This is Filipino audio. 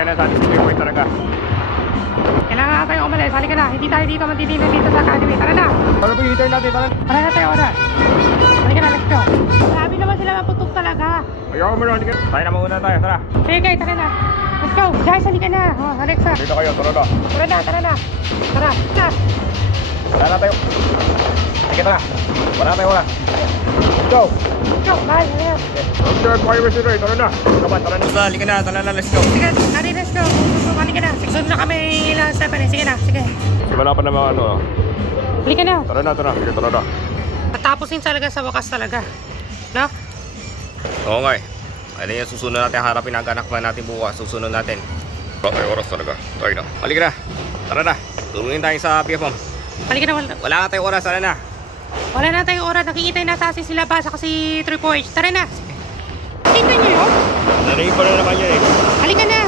Na sa ating point talaga. Kailangan tayo umalis. Halika na. Hindi tayo dito matitinan dito sa academy. Tara na. Ano po hinihintay natin? Tara na tayo oras. Halika na, let's go. Sabi naman sila maputok talaga. Ayaw mo na. Tayo na muna tayo. Tara. Sige guys, tara na. Let's go. Guys, halika na. Oh, Alexa. Dito kayo. Tara na. Tara na, tara na. Tara. Tara. Tara na tayo. Sige, tara. Wala tayo wala. Let's go. Let's go. Bye. Halika. Observe fire receiver. Tara na. Kapan, tara na. Halika na. Tara na. Let's go. Sige, tara, let's go. Halika na. Sunod na kami ilang step na. Sige na, sige. Wala pa naman ano. Halika na. Tara na, tara. Sige, tara na. Matapos din talaga sa wakas talaga. No? Oo nga eh. Ano yung susunod natin harapin ang anak pa natin bukas. Susunod natin. Wala tayo oras talaga. Tayo na. Halika na. Tara na. Tulungin tayo sa PFM. Halika na. Wala na tayong oras. Tara na. Wala na tayong oras. Nakikita na sa asin sila basa kasi 3-4H. Tara na. Sige. Kita niyo yun? Narinig pa na naman yun eh. Halika na.